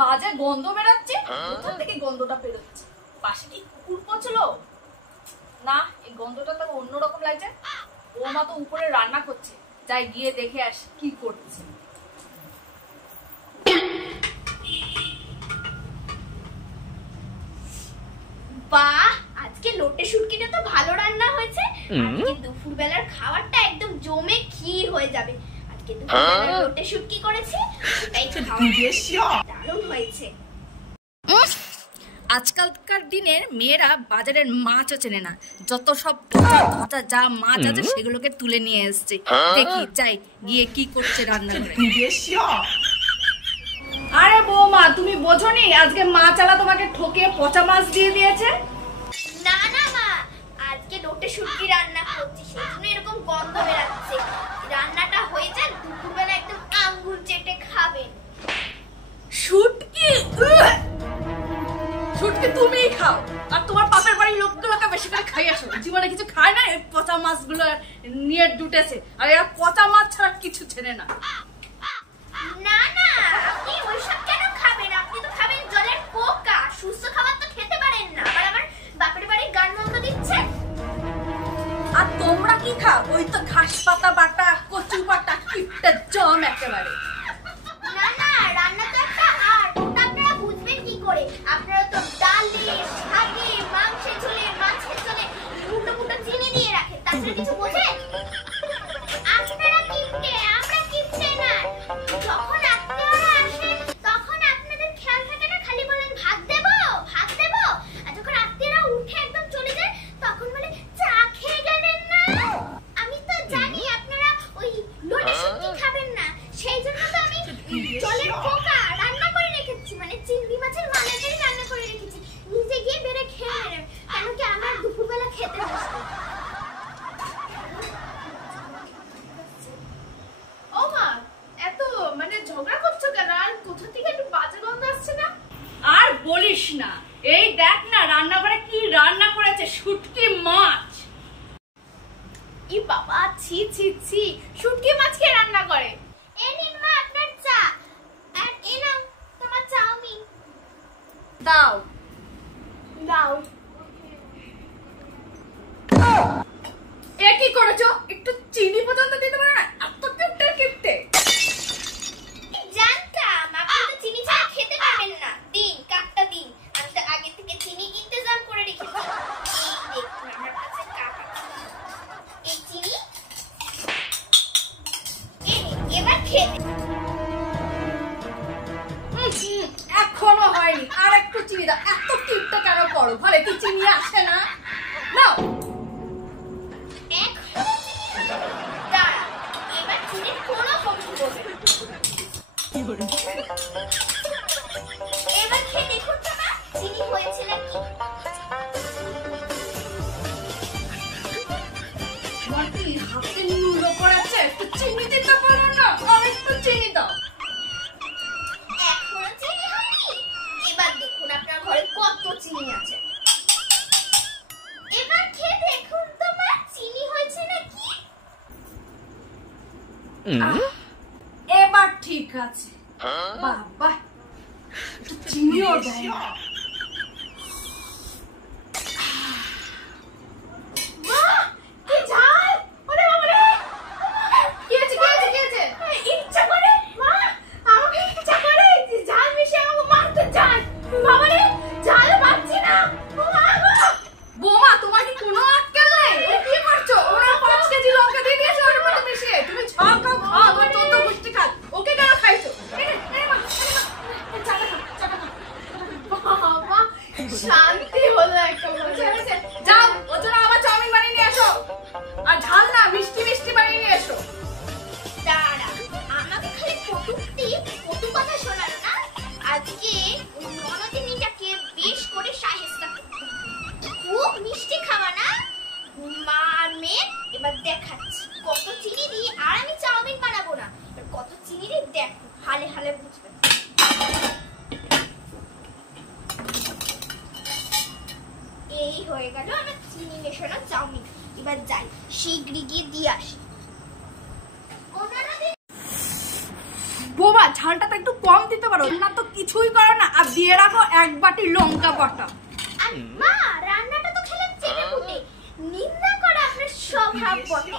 বাজে গন্ধ বেরোচ্ছে। কোথা থেকে গন্ধটা বেরোচ্ছে? পাশে কি কুকুর পচলো? না, এই গন্ধটা তো অন্যরকম লাগছে। বৌমা তো উপরে রান্না করছে, যাই গিয়ে দেখে আসি কি করছে। বাহ, আজকে লোটে শুটকিটা তো ভালো রান্না হয়েছে। আজকে দুপুর বেলার খাবারটা একদম জমে ক্ষীর হয়ে যাবে। আজকে দুপুর বেলার লোটে শুটকি করেছি, তাই খাওয়া দারুণ হয়েছে। আজকালকার দিনের মেয়েরা বাজারের মাছও চেনে না, যত সব যা মাছ আছে সেগুলোকে তুলে নিয়ে এসছে। দেখি যাই গিয়ে কি করছে রান্না করে। আরে বৌমা, তুমি বোঝোনি আজকে মাছালা তোমাকে ঠকে পচা মাছ দিয়ে দিয়েছে? না না মা, আজকে লোটে শুটকি রান্না করছি, সেজন্য এরকম গন্ধ বেরাচ্ছে। রান্নাটা হয়ে যাক, দুপুরবেলা একদম আঙ্গুল চেটে খাবেন। শুটকি? শুটকি তুমিই খাও, আর তোমার পাপের বাড়ির লোকগুলোকে বেশি করে খাইয়েছো। জীবনে কিছু খায় না, এই পচা মাছগুলো নিয়ে ডুটেছে, আর এরা পচা মাছ ছাড়া কিছু চেনে না। না না, আপনি ওইসব কেন খাবেন? আপনি তো খাবেন জলের পোকা। সুস্থ খাবার তো খেতে পারেন না, আবার আমার বাপের বাড়ির গান মন্দ দিচ্ছেন। আর তোমরা কি খাও? ওই তো ঘাস পাতা বাটা, কচু বাটা, কিপটা জম একেবারে। না না, রান্না তো একটা আর্ট, ওটা আপনারা বুঝবেন কি করে? আপনারা তো ডালে, শাকে, মাংসে ঝোলে, মাছের ঝোলে মুটো মুটো চিনি দিয়ে রাখেন, তাছাড়া কিছু বোঝেন? আপনারা কিপটে, আমরা কিপটে না। যখন আত্মীয়রা আসে তখন আপনাদের খেয়াল থাকে না, খালি বলেন ভাত দেবো, ভাত দেবো। আর যখন আত্মীয়রা উঠে একদম চলে যায় তখন বলে চা খেয়ে গেলেন না। আমি তো জানি আপনারা ওই লোটে শুটকি খাবেন না, সেই জন্য তো আমি জলের পোকা রান্না করে রেখেছি, মানে চিংড়ি মাছের মালাইকারি রান্না করে রেখেছি। নিজে গিয়ে বেড়ে খেয়ে নেবেন, কেন কি আমার দুপুরবেলা খেতে বসতে। ও মা, এত মানে ঝগড়া করছো কেন? আর কোথা থেকে একটু বাজে গন্ধ আসছে না? আর বলিস না, এই দেখ না রান্নাঘরে কি রান্না করেছে, শুটকি মাছ। ই বাবা, ছি ছি ছি, শুটকি মাছ কে রান্না করে? এ নিন মা আপনার চা, আর এ নাও তোমার চাউমিন। দাও দাও। এ কি করেছো? একটু চিনি পর্যন্ত দিতে পারো না? এত কিপটে কিপটে। জানতাম আপনি তো চিনি ছাড়া খেতে পারবেন না। দিন কাপটা দিন, আমি তো আগে থেকে চিনি ইন্তজাম করে রেখেছি। এই দেখুন আমার কাছে কাপ আছে, এই চিনি। এবার খেতে। এখনো হয়নি, আর একটু চিনি দাও। এত কিপটে কেন করো? ঘরে কি চিনি আসে না? নাও। দাঁড়া, এবার চিনির কোনো কমতি করবে না। এবার খেয়ে দেখুন তো মা, চিনি হয়েছে নাকি। তোমার কি হাতে নুলো করেছে? একটু চিনি দিতে পারো না? আর একটু চিনি দাও। এখনো চিনি হয়নি? এবার দেখুন আপনার ঘরে কত চিনি আছে। এবার খেয়ে দেখুন তো মা, চিনি হয়েছে নাকি। এবার ঠিক আছে। বাবা, চিনিও দেয় না। শান্তি হলো একটা। যাও, ওর জন্য আবার চাউমিন বানিয়ে নিয়ে এসো, আর ঝাল না মিষ্টি মিষ্টি বানিয়ে নিয়ে এসো। দাঁড়া, আমাকে খালি কটু কথা শোনানো না। আজকে ওই ননদিনীটাকে বেশ করে শায়েস্তা করতে হবে। খুব মিষ্টি খাওয়া না মা আর মেয়ে। এবার দেখাচ্ছি কত চিনি দিই, আর আমি চাউমিন বানাবো না, কত চিনি দিই দেখো, হালে হালে বুঝবে। এই হয়ে গেল আমার চিনি মেশানো চাউমিন। এবার যাই শীঘ্রই গিয়ে দিয়ে আসি। বোমা ঝালটা তো একটু কম দিতে পারো না, তো কিছুই করো না আর দিয়ে রাখো 1 বাটি লঙ্কা বাটা। আর মা রান্নাটা তো খেলেন চেটে পুটে, নিন্দা করা আপনার স্বভাব বটে।